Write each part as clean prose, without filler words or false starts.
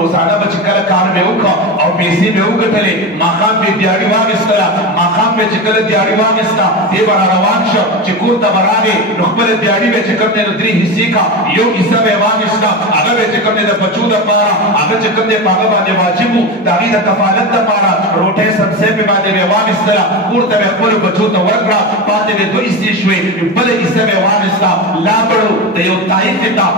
روزانه به چې کله کار مې وکړه او پیسې مې وګټلې ماښام مې دیاړي واخیستله ماښام مې چې کله دیاړي واخیسته دې به را روان شه چې کور ته به راغې نو خپله دیاړي به چې کوم دی نو 3 حصې کړه یو حصه به یې واخیسته هغه به چې کوم دی د بچو دپاره هغه چې کوم دی په هغه باندې واجب و د هغې د کفالت دپاره روټۍ سبزۍ مې باندې به یې واخیستله کور ته به یې خپلو بچو ته ورکړه پاتې به 2 حصې شوې بله حصه به یې واخیسته لاړو د یو طایفې ته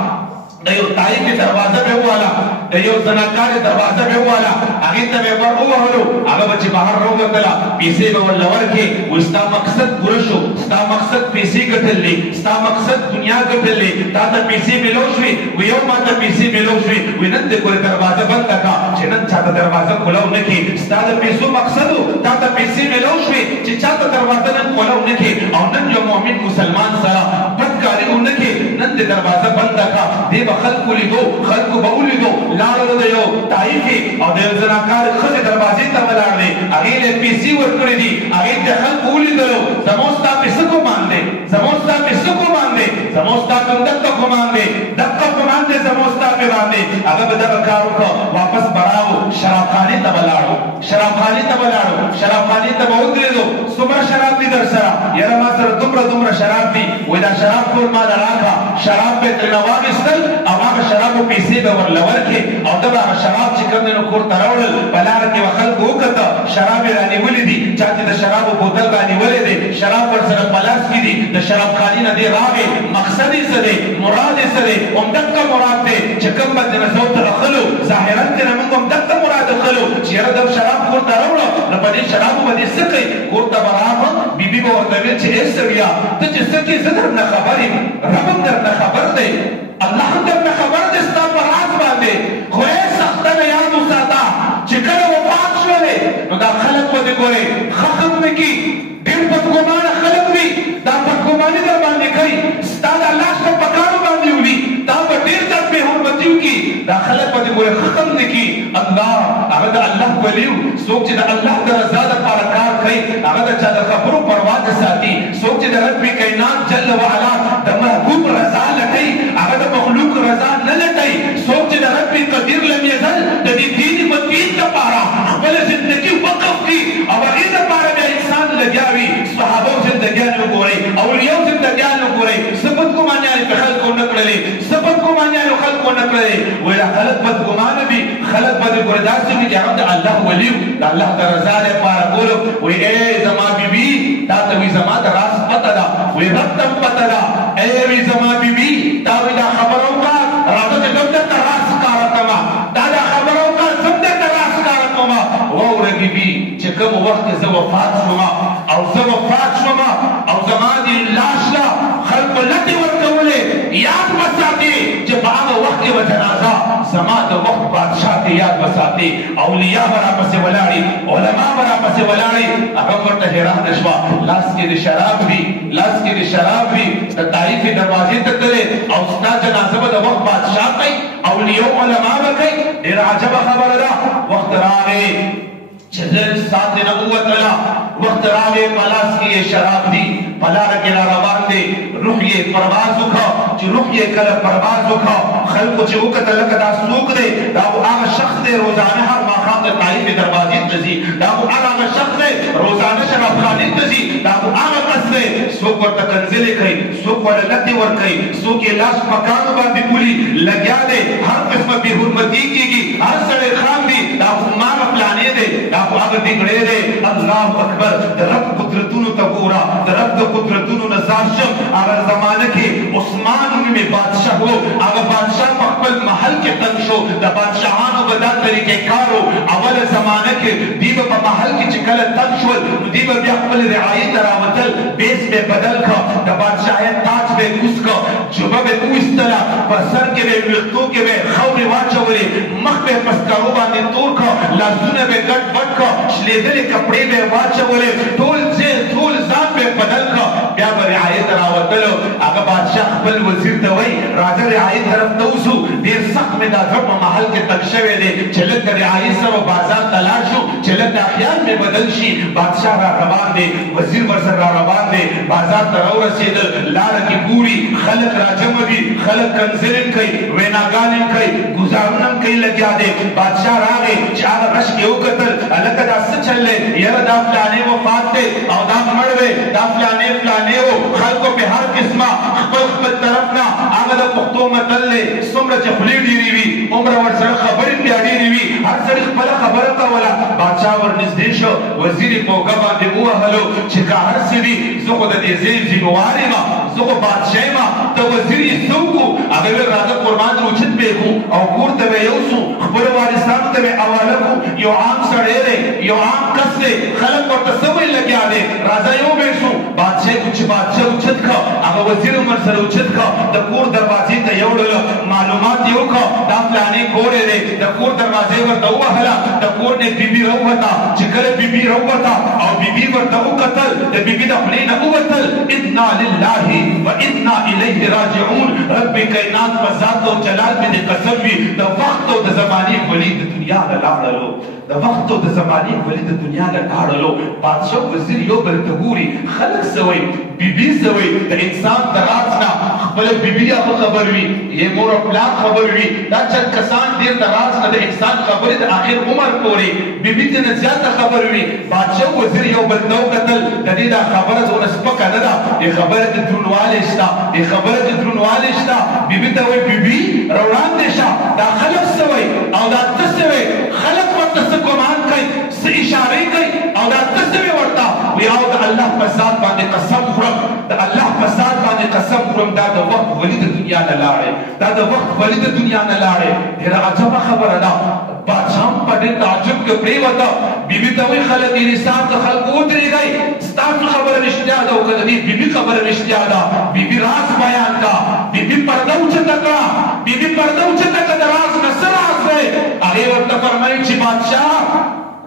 د یو طایفې دروازه به وواله د یو زناکارې دروازه به وواله هغې ته به یې ور ووهلو هغه به چې بهر راووتله پیسې به ورله ورکړې وایي ستا مقصد پوره شو ستا مقصد پیسې ګټل دی ستا مقصد دنیا ګټل دی تا ته پیسې میلو شوې وایي یو ما ته پیسې میلو شوې وایي نن دې ګورې دروازه بنده کړه چې نن چا ته دروازه کولو نه کړي ستا د پیسو مقصد و تا ته پیسې میلو شوې چې چا ته دروازه نن کولو نه کړي او نن یو مؤمن مسلمان سره بدکاري ونه کړي نن دې دروازه بنده کړه دې به خلکو لیدو خلکو به ولیدو لاړو د یو طایفې او د یو زناکارې ښځې دروازې ته ولاړ دی هغې له پیسې ورکړې دي هغې ته خلکو ولیدلو زموږ ستا پې څه ګمان دی زموږ ستا پې څه ګمان دی زموږ ستا پې دقه ګمان دی دقه ګمان دی زموږ ستا پې باندې هغه به دغه کار وکړه واپس به راغو شرابخانې ته به لاړو شرابخانې ته به لاړو شرابخانې ته به ودرېدو څومره شراب دي در سره یاره ما سره دومره شراب دي وایي دا شراب ټول ما له راکړه شراب به یې ترېنه واخېستل او هغه شرابو پیسې به ورله ورکړې او ده به هغه شراب چې کوم دی نو کور ته راوړل په لاره کې به خلکو وکته شراب یې رانیولي دي چا چې د شرابو بوتل رانیولی دی شراب ورسره په لاس کې دي د شرابخانې نه دی راغې مقصد یې څه دی مراد یې څه دی همدقه مراد دی چې کوم به ترېنه زه ورته راغلو ظاهرا ترېنه موږ همدقه مراد اخلو چې یاره ده شراب کور ته راوړه نو په دې شرابو به دې څه کوي کور ته به راغه بیبي به ورته ویل چې ای سړیه ته چې څه کې زه درنه خبر یم رب هم درنه خبر دی الله هم درنه خبر دی ستا په راز باندې خو ای سختنه یاد وساته چې کله وفات شولې نو دا خلک به دې ګورې ښه هم نه کي ډېر بدګمانه خلک وي دا بدګماني در باندې کوي ستا د الله په پکارو باندې وړي دا به ډېر زیات بې حرمتي وکړي دا خلک به دې ګورې ښه هم نه کي الله هغه د الله ولی و څوک چې د الله د رضا دپاره کار کوي هغه د چا د خبرو پروا نه ساتي څوک چې د رب کائنات جل وعلا د محبوب رضا لټوي هغه د مخلوق رضا نه لټوي څوک چې د رب قدیر لم یزل د دې دین مدین دپاره خپله زندګي وقف کړي او هغې دپاره بیا انسان لګیا وي صحابو زندګیان وګورئ اولیاو زندګیان وګورئ څه بدګمانیانې په خلکو نه کړلې څه بدګمانیانو خلکو نه کړلې وایي دا خلک بدګمانه وي خلک به دې ګورې داسې وي چې هغه د الله ولي و د الله د رضا دپاره کولو وایي ای زما بیبي تا ته وایي زما د راز پته ده وایي رب ته هم پته ده ای وایي زما بیبي تا وایي دا خبره وکړه راځه چې زه درته راز ښکاره کړمه دا خبره وکړه زه هم درته راز ښکاره کړمه واوره بیبي چې کوم وخت کې زه وفات شومه او زه وفات شومه او زما دې لاش له خلکو لټې ورکولې یاد به ساتې چې په هغه وخت کې به جنازه زما د وخت بادشاه ته یاد به ساتې اولیا به راپسې ولاړې علما به راپسې ولاړې هغه ورته حیرانه شوه لاس کې د شراب وي لاس کې د شراب وي د طایفې دروازې ته تللې او ستا جنازه به د وخت بادشاه کوي اولیو علما به کوي ډېره عجبه خبره ده وخت راغی چې زه سات نه ووتله وخت راغی په لاس کې یې شراب دي په لاره کې را روان دی روح یې پرواز وکړه چې روح یې کله پرواز وکړه خلکو چې وکتل لکه دا څوک دی دا خو هغه شخص دی روزانه هر ماښام د طایفې دروازې ته ځي دا خو هغه شخص دی روزانه شرابخانې ته ځي دا خو هغه کس دی څوک ورته کنځلې کوي څوک ورته لتې ورکوي څوک یې لاس مکانو باندې پولي لګیا دی هر قسمه بې حرمتي کېږي هر سړی خاندي دا خو ماغه پلانې دی دا خو هغه ډیګړی دی الله اکبر د رب قدرتونو ته ګوره د رب د قدرتونو نه ځار شم هغه زمانه کې عثمان نومې بادشاه و هغه بادشاه په خپل محل کې تنګ شو د بادشاهانو به دا طریقې کار و اوله زمانه کې دوی به په محل کې چې کله تنګ شول نو دوی به بیا خپل رعایت ته راوتل بیس به یې بدل کړه د بادشاهیت تاج به یې کوز کړه جبه به یې وویستله په سر کې به یې ویښتو کې به یې خاورې واچولې مخ به یې په سکرو باندې تور کړه لاسونه به یې ګډ وډ کړه شلېدلې کپړې به یې واچولې ټول ځان به یې بدل کړه بیا به رعایت راوتلو هغه بادشاه خپل وزیر ته وایي راځه رعایي طرف ته وځو. ډېر سخت مې دا زړه په محل کې تنګ شوی دی چې لږ د رعایي سره بازار ته لاړ شو چې لږ دا خیال مې بدل شي. بادشاه را روان دی، وزیر ورسره را روان دی، بازار ته راورسېدل. لاره کې ګوري خلک راجمع دي، خلک کنځرې کوي، ویناګانې کوي، ګزارونه هم کوي لګیا دی. بادشاه راغی چې هغه رش کې وکتل هلکه دا څه چل دی؟ یاره دا فلانې وفات دی او دا مړ دی، دا فلانې فلانې و. خلکو پې هر قسمه خپل طرف نه هغه د پښتو متل دی څومره چې خولې ډېرې وي عمره ورسره خبرې بیا ډېرې وي، هر سړي خپله خبره کوله. بادشاه ورنږدې شو، وزیر یې په اوږه باندې ووهلو چې که هر څه دي زه خو د دې ځای ذمهوار یم، زه خو بادشاه یم، ته وزیر یې څه وکړو؟ هغه ویل راځه قربان دې اوچت به یې کړو او کور ته به یې یوسو، خپلو وارثانو ته به یې حواله کړو. یو عام سړی دی، یو عام کس دی، خلک ورته څه ویل لګیا دی، راځه یو به یې شو. بادشاه چې بادشاه اوچت کړه هغه وزیر هم ورسره اوچت کړه، د کور دروازې ته یې وړله، معلومات یې وکړه دا فلانې کور یې دی. د کور دروازې ورته ووهله، د کور نه بیبي راووته. چې کله بیبي راووته او بیبي ورته وکتل د بیبي د خولې نه ووتل انا لله و انا الیه راجعون. رب کائنات په ذات او جلال باندې قسم وي د وخت او د زمانې خولې د دنیا نه لاړلو، د وخت او د زمانې خولې د دنیا نه لاړلو. بادشاه وزیر یو بل ته ګوري، خلک څه وایي، بیبي څه وایي. د انسان د راز نه خپله بیبي هغه خبر وي، یې مور او پلار خبر وي. دا چند کسان ډېر د راز نه د انسان خبرې د آخر عمر پورې بیبي ته نه زیاته خبر وي. بادشاه وزیر یو بل ته وکتل د دې دا خبره څونه سپکه نه ده، دې خبره کې دروندوالی شته، دې خبره کې دروندوالی شته. بیبي ته وایي بیبي راوړاندې شه، دا خلک څه وایي او دا ته څه وایي؟ خلک ورته څه ګمان کوي، څه اشارې کوي او دا ته څه وایي ورته؟ وایي او د الله په ذات باندې قسم خورم، د الله په ذات باندې قسم خورم دا د وخت ولي د دنیا نه لاړې، دا د وخت ولي د دنیا نه لاړې. ډېره عجبه خبره ده. بادشاه هم په ډېر تعجب کې پرېوته. بیبي ته وایي خلک یې نثار د خلکو ودرېږئ، ستاسو خبره رښتیا ده او که د دې بیبي خبره رښتیا ده. بیبي راز بیان کړه، بیبي پرده اوچته کړه، بیبي پرده اوچته کړه د راز نه څه راز دی؟ هغې ورته فرمایي چې بادشاه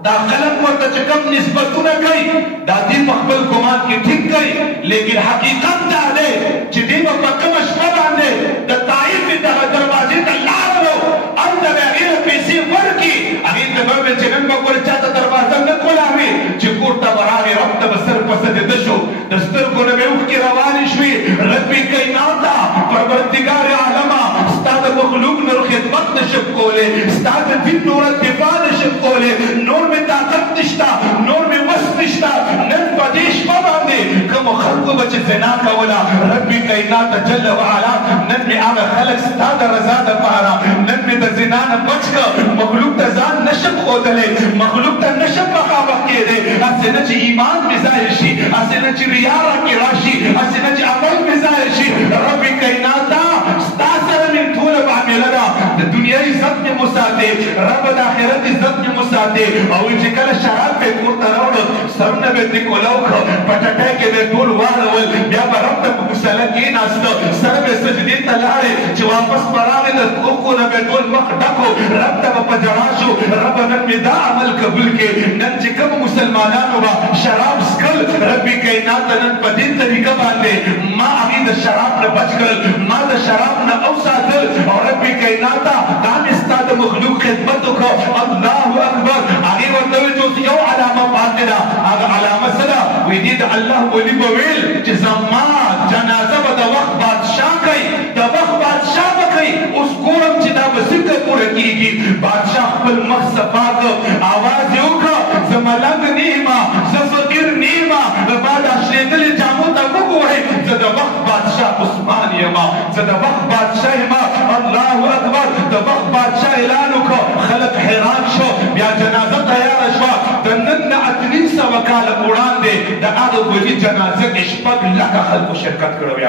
دا خلک ورته چې کوم نسبتونه کوي دا دې په خپل ګمان کې ټیک کوي، لیکن حقیقت دا دی چې دې به په کومه شپه باندې د طایف دغه دروازې ته لاړلو، هلته به هغې له پیسې ورکړي. هغې ته به وویل چې نن به ګورې چاته دروازه نه کولاوې، چې کور ته به راغې رب ته به سر په سجده شو، د سترګو نه به اوښکې روانې شوې. رب کائناته پروردګار عالمه ستا د مخلوق نور خدمت نشم کولی، ستا د دین نور دفاع نشم کولی، نور مې طاقت نشته، نور مې وس نشته. نن په دې شپه باندې کومو خلکو به چې زنا کوله رب کائنات جل وعلا نن مې هغه خلک ستا د رضا دپاره نن مې د زنا نه بچ کړه. مخلوق ته ځان نشم ښودلی، مخلوق ته نشم مخامخ کېدی. هسې نه چې ایمان مې ظاهر شي، هسې نه چې ریا راکې راشي، هسې نه چې عمل مې ظاهر شي. رب کائناته ستا سره مې ټوله معامله ده، د دنیا عزت مې وساتې، رب د آخرت عزت مې وساتې. او چې کله شراب به کور ته راوړل سرونه به ترې کولاو کړه، په ټټۍ کې به ټول واړول، بیا به رب ته په مسله کېناسته، سره به سجدې ته لاړې چې واپس به راغې د اوښکو نه به ټول مخ ډکو، رب ته به په ژړا شو ربه نن مې دا عمل قبول کړې. نن چې کوم مسلمانانو به شراب څښل رب کائنات نن په دې طریقه باندې ما هغې د شراب نه بچ کړل، ما د شراب نه اوساتل او رب کائناته دا مې ستا د مخلوق خدمت وکړه. الله اکبر. هغې ورته ویل چې اوس یو علامه پاتې ده، هغه علامه څه ده؟ وایي دې د الله ولي به ویل چې زما جنازه به د وخت بادشاه کوي، د وخت بادشاه به کوي. اوس ګورم چې دا به څنګه پوره کېږي. بادشاه خپل مخ صفا کړ، اواز یې وکړه زه ملنګ نه یم، زه فقیر نه یم، ما دا شلېدلې جامو ته وګورئ، زه د وخت بادشاه عثمان یم، زه د وخت بادشاه یم. الله اکبر. د وخت بادشاه اعلان وکړه، خلک حیران شو. بیا جنازه تیاره شوه. د نن نه 300 کاله وړاندې د هغه ولي جنازه کې 6 لکه خلکو شرکت کړی.